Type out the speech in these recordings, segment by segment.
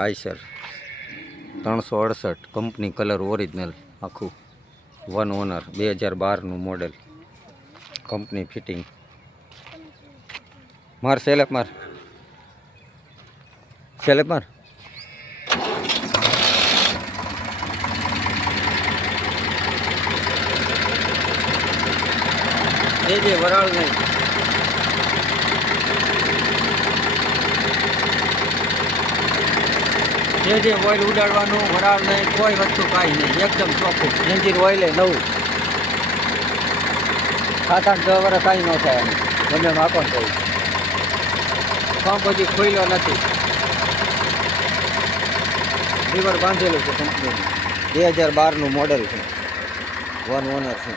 Eicher 368 company colour original આખું 1 honour 2012નું model company fitting. માર સેલેપ માર જે વરાળ નહીં. જે ઓઇલ ઉડાડવાનું વરાળ નહીં, કોઈ વસ્તુ કાંઈ નહીં, એકદમ ચોખ્ખું. એન્જિન ઓઇલે નવું, 7-8 10 વર્ષ કાંઈ ન થાય. ગમે આપો ને થયું. પંપ હજી ખોલ્યો નથી. લીવર બાંધેલું છે કંપનીનું. 2012નું મોડેલ છે, 1 ઓનર છે.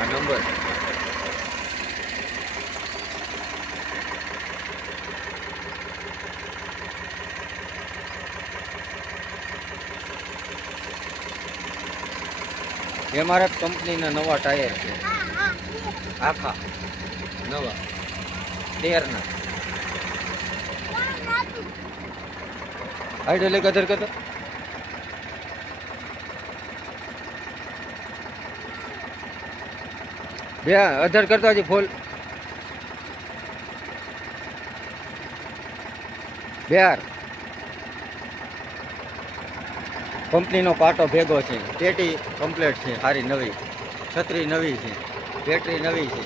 આ નંબર MRF કંપનીના નવા ટાયર છે, આખા નવા ટેરના. હાઇડ્રોલિક અધર કરતો બે અધર કરતો હજી ફૂલ બેર. કંપનીનો પાટો ભેગો છે, પેટી કમ્પ્લેટ છે, સારી નવી, છત્રી નવી છે, બેટરી નવી છે,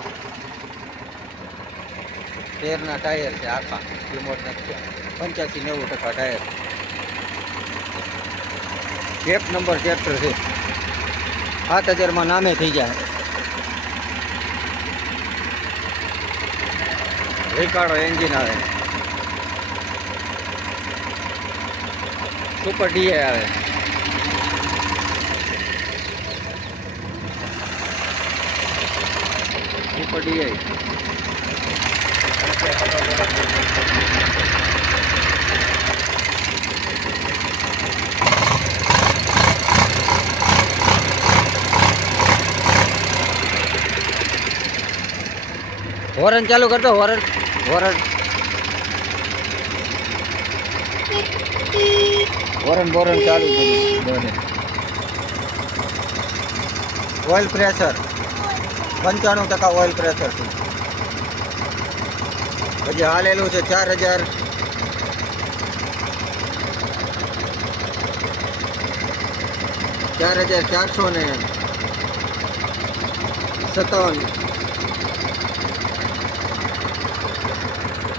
ટેરના ટાયર છે આખા, રિમોટ નથી, 85-90% ટાયર. કેપ નંબર ટ્રેક્ટર છે, 7000માં નામે થઈ જાય. રિકાર્ડો એન્જિન આવે, સુપર ડીએ આવે. સુપર ડીએ હોરન ચાલુ કરતો, હોરન હોરન હોરન બોરન ચાલુ કર્યું. ઓઇલ પ્રેશર 95% ઓઇલ પ્રેશર છે. હજી હાલેલું છે 4457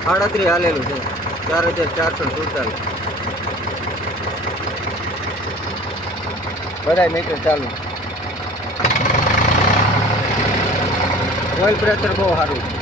38 હાલેલું છે, 4447 બધા મીટર ચાલુ. ઓઇલ પ્રેશર બહુ સારું છે.